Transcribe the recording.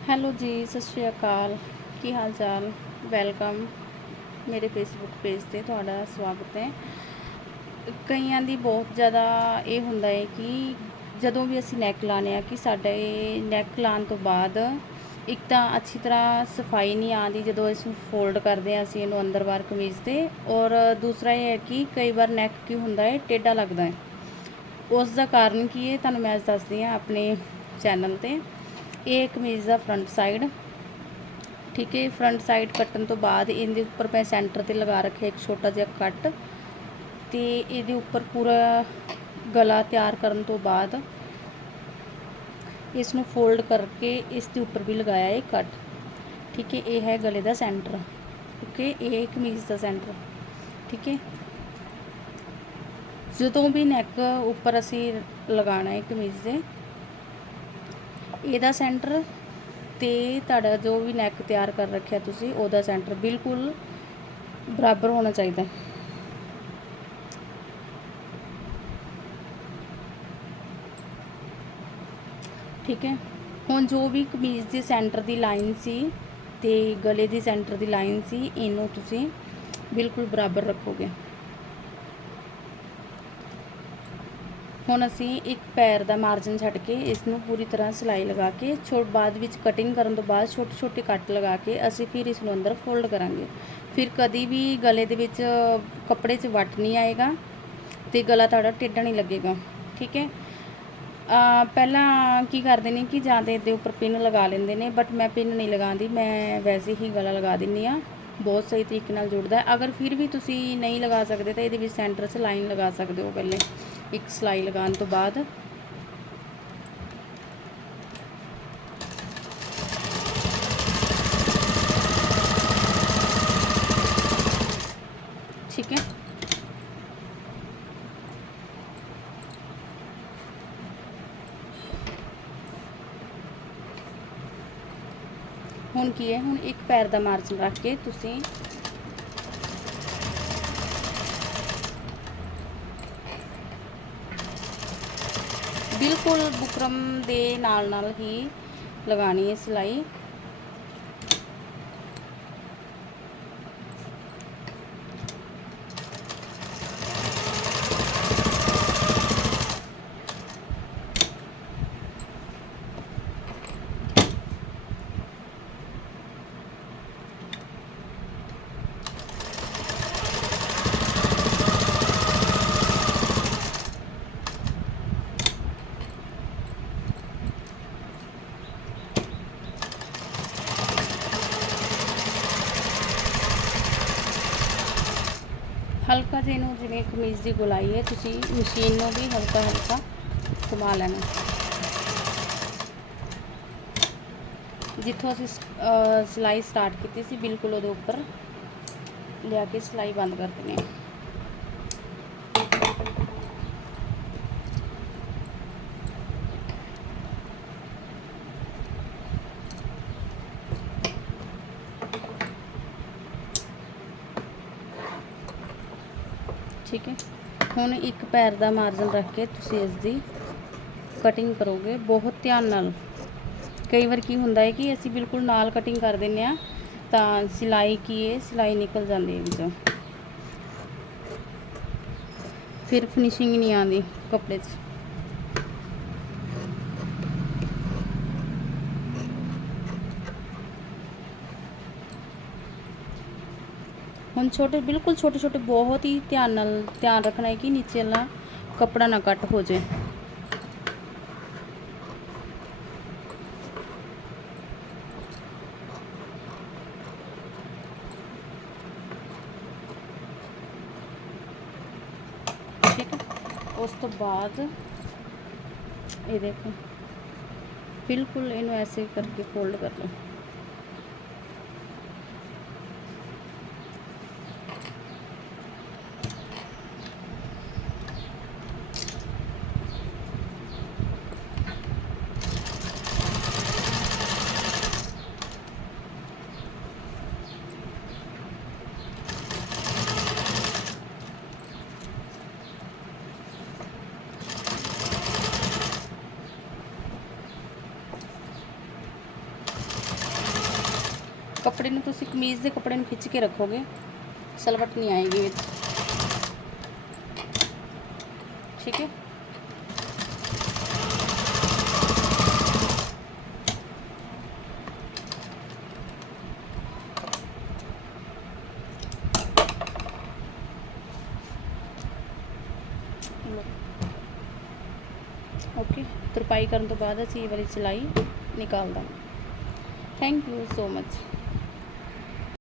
Hello ਜੀ, ਸਤਿ ਸ਼੍ਰੀ ਅਕਾਲ। ਕੀ ਹਾਲ ਚਾਲ? ਵੈਲਕਮ। ਮੇਰੇ ਫੇਸਬੁੱਕ ਪੇਜ ਤੇ ਤੁਹਾਡਾ ਸਵਾਗਤ ਹੈ। ਕਈਆਂ ਦੀ ਬਹੁਤ ਜ਼ਿਆਦਾ ਇਹ ਹੁੰਦਾ ਹੈ ਕਿ ਜਦੋਂ ਵੀ ਅਸੀਂ ਨੈਕ ਲਾਉਂਦੇ ਆ ਕਿ ਸਾਡੇ ਨੈਕ ਲਾਉਣ ਤੋਂ ਬਾਅਦ ਇੱਕ ਤਾਂ ਅੱਛੀ ਤਰ੍ਹਾਂ ਸਫ਼ਾਈ ਨਹੀਂ ਆਉਂਦੀ ਜਦੋਂ ਇਸ ਨੂੰ ਫੋਲਡ ਕਰਦੇ ਆ ਅਸੀਂ ਇਹਨੂੰ ਅੰਦਰ ਬਾਹਰ ਕਮੀਜ਼ ਤੇ। ਔਰ ਦੂਸਰਾ ਇਹ ਹੈ ਕਿ ਕਈ ਵਾਰ ਨੈਕ ਕੀ ਹੁੰਦਾ ਹੈ? ਟੇਢਾ ਲੱਗਦਾ ਹੈ। ਉਸ ਦਾ ਕਾਰਨ ਕੀ ਹੈ? ਤੁਹਾਨੂੰ ਮੈਂ ਦੱਸਦੀ ਹਾਂ ਆਪਣੇ ਚੈਨਲ ਤੇ। ਇਹ ਕਮੀਜ਼ ਦਾ ਫਰੰਟ ਸਾਈਡ ਠੀਕ ਹੈ ਫਰੰਟ ਸਾਈਡ ਕੱਟਣ ਤੋਂ ਬਾਅਦ ਇਹਦੇ ਉੱਪਰ ਮੈਂ ਸੈਂਟਰ ਤੇ ਲਗਾ ਰੱਖਿਆ ਇੱਕ ਛੋਟਾ ਜਿਹਾ ਕੱਟ ਤੇ ਇਹਦੇ ਉੱਪਰ ਪੂਰਾ ਗਲਾ ਤਿਆਰ ਕਰਨ ਤੋਂ ਬਾਅਦ ਇਸ ਨੂੰ ਫੋਲਡ ਕਰਕੇ ਇਸ ਦੇ ਉੱਪਰ ਵੀ ਲਗਾਇਆ ਹੈ ਕੱਟ ਠੀਕ ਹੈ, ਇਹ ਹੈ ਗਲੇ ਦਾ ਸੈਂਟਰ ਓਕੇ ਇਹ ਕਮੀਜ਼ ਦਾ ਸੈਂਟਰ ਠੀਕ ਹੈ। ਜਦੋਂ ਵੀ ਨੈਕ ਉੱਪਰ ਅਸੀਂ ਲਗਾਉਣਾ ਹੈ ਕਮੀਜ਼ ਦੇ ਇਹਦਾ ਸੈਂਟਰ ਤੇ ਤੁਹਾਡਾ ਜੋ ਵੀ ਨੈਕ ਤਿਆਰ ਕਰ ਰੱਖਿਆ ਤੁਸੀਂ, ਉਹਦਾ ਸੈਂਟਰ ਬਿਲਕੁਲ ਬਰਾਬਰ ਹੋਣਾ ਚਾਹੀਦਾ। ਠੀਕ ਹੈ? ਹੁਣ ਜੋ ਵੀ ਕਮੀਜ਼ ਦੇ ਸੈਂਟਰ ਦੀ ਲਾਈਨ ਸੀ ਤੇ ਗਲੇ ਦੀ ਸੈਂਟਰ ਦੀ ਲਾਈਨ ਸੀ, ਇਹਨੂੰ ਤੁਸੀਂ ਬਿਲਕੁਲ ਬਰਾਬਰ ਰੱਖੋਗੇ। ਹੁਣ ਅਸੀਂ ਇੱਕ ਪੈਰ ਦਾ ਮਾਰਜਨ ਛੱਡ ਕੇ ਇਸ ਨੂੰ ਪੂਰੀ ਤਰ੍ਹਾਂ ਸਿਲਾਈ ਲਗਾ ਕੇ ਛੋਟ ਬਾਅਦ ਵਿੱਚ ਕਟਿੰਗ ਕਰਨ ਤੋਂ ਬਾਅਦ ਛੋਟੇ ਛੋਟੇ ਕੱਟ ਲਗਾ ਕੇ ਅਸੀਂ ਫਿਰ ਇਸ ਨੂੰ ਅੰਦਰ ਫੋਲਡ ਕਰਾਂਗੇ। ਫਿਰ ਕਦੀ ਵੀ ਗਲੇ ਦੇ ਵਿੱਚ ਕੱਪੜੇ 'ਚ ਵੱਟ ਨਹੀਂ ਆਏਗਾ ਤੇ ਗਲਾ ਤੁਹਾਡਾ ਟੇਢਾ ਨਹੀਂ ਲੱਗੇਗਾ, ਠੀਕ ਹੈ? ਪਹਿਲਾਂ ਕੀ ਕਰਦੇ ਨੇ ਕਿ ਜਾਂ ਤਾਂ ਇਹਦੇ ਉੱਪਰ ਪਿੰਨ ਲਗਾ ਲੈਂਦੇ ਨੇ ਬਟ ਮੈਂ ਪਿੰਨ ਨਹੀਂ ਲਗਾਉਂਦੀ, ਮੈਂ ਵੈਸੇ ਹੀ ਗਲਾ ਲਗਾ ਦਿੰਨੀ ਆ ਬਹੁਤ ਸਹੀ ਤਰੀਕੇ ਨਾਲ ਜੁੜਦਾ ਅਗਰ ਫਿਰ ਵੀ ਤੁਸੀਂ ਨਹੀਂ ਲਗਾ ਸਕਦੇ ਤਾਂ ਇਹਦੇ ਵਿੱਚ ਸੈਂਟਰ 'ਚ ਲਾਈਨ ਲਗਾ ਸਕਦੇ ਹੋ ਪਹਿਲੇ। ਇੱਕ ਸਲਾਈ ਲਗਾਉਣ ਤੋਂ ਬਾਅਦ ਠੀਕ ਹੈ ਹੁਣ ਕੀ ਹੈ ਹੁਣ ਇੱਕ ਪੈਰ ਦਾ ਮਾਰਜਨ ਰੱਖ ਕੇ ਤੁਸੀਂ ਬਿਲਕੁਲ ਬੁਕਰਮ ਦੇ ਨਾਲ ਨਾਲ ਹੀ ਲਗਾਣੀ ਹੈ ਸਿਲਾਈ। ਹਲਕਾ ਜਿਹਾ ਇਹਨੂੰ ਜਿਵੇਂ ਕਮੀਜ਼ ਦੀ ਗੁਲਾਈ ਹੈ, ਤੁਸੀਂ ਮਸ਼ੀਨ ਨੂੰ ਵੀ ਹਲਕਾ ਹਲਕਾ ਘੁਮਾ ਲੈਣਾ। ਜਿੱਥੋਂ ਅਸੀਂ ਸਿਲਾਈ ਸਟਾਰਟ ਕੀਤੀ ਸੀ, ਬਿਲਕੁਲ ਉਹਦੇ ਉੱਪਰ ਲਿਆ ਕੇ ਸਿਲਾਈ ਬੰਦ ਕਰ ਦਿੰਦੇ ਹਾਂ। ਠੀਕ ਹੈ। ਹੁਣ ਇੱਕ ਪੈਰ ਦਾ ਮਾਰਜਨ ਰੱਖ ਕੇ ਤੁਸੀਂ ਇਸ ਦੀ ਕਟਿੰਗ ਕਰੋਗੇ। ਬਹੁਤ ਧਿਆਨ ਨਾਲ। ਕਈ ਵਾਰ ਕੀ ਹੁੰਦਾ ਹੈ ਕਿ ਅਸੀਂ ਬਿਲਕੁਲ ਨਾਲ ਕਟਿੰਗ ਕਰ ਦਿੰਨੇ ਆ ਤਾਂ ਸਿਲਾਈ ਕੀ ਹੈ? ਸਿਲਾਈ ਨਿਕਲ ਜਾਂਦੀ ਹੈ ਵਿੱਚੋਂ। ਫਿਰ ਫਿਨਿਸ਼ਿੰਗ ਨਹੀਂ ਆਉਂਦੀ ਕੱਪੜੇ 'ਚ। ਹੁਣ ਛੋਟੇ, ਬਿਲਕੁਲ ਛੋਟੇ ਛੋਟੇ ਬਹੁਤ ਹੀ ਧਿਆਨ ਨਾਲ, ਧਿਆਨ ਰੱਖਣਾ ਹੈ ਕਿ ਨੀਚੇ ਵਾਲਾ ਕੱਪੜਾ ਨਾ ਕੱਟ ਹੋ ਜਾਏ। ਠੀਕ ਹੈ? ਉਸ ਤੋਂ ਬਾਅਦ ਇਹ ਦੇਖੋ। ਬਿਲਕੁਲ ਇਹਨੂੰ ਐਸੇ ਕਰਕੇ ਫੋਲਡ ਕਰ ਲਓ। ਕੱਪੜੇ ਨੂੰ ਤੁਸੀਂ ਕਮੀਜ਼ ਦੇ ਕੱਪੜੇ ਨੂੰ ਖਿੱਚ ਕੇ ਰੱਖੋਗੇ ਸਲਵਟ ਨਹੀਂ ਆਏਗੀ ਵਿੱਚ ਠੀਕ ਹੈ ਓਕੇ ਤਰਪਾਈ ਕਰਨ ਤੋਂ ਬਾਅਦ ਅਸੀਂ ਇਹ ਵਾਲੀ ਸਿਲਾਈ ਨਿਕਾਲ ਦਾਂਗੇ ਥੈਂਕ ਯੂ ਸੋ ਮਚ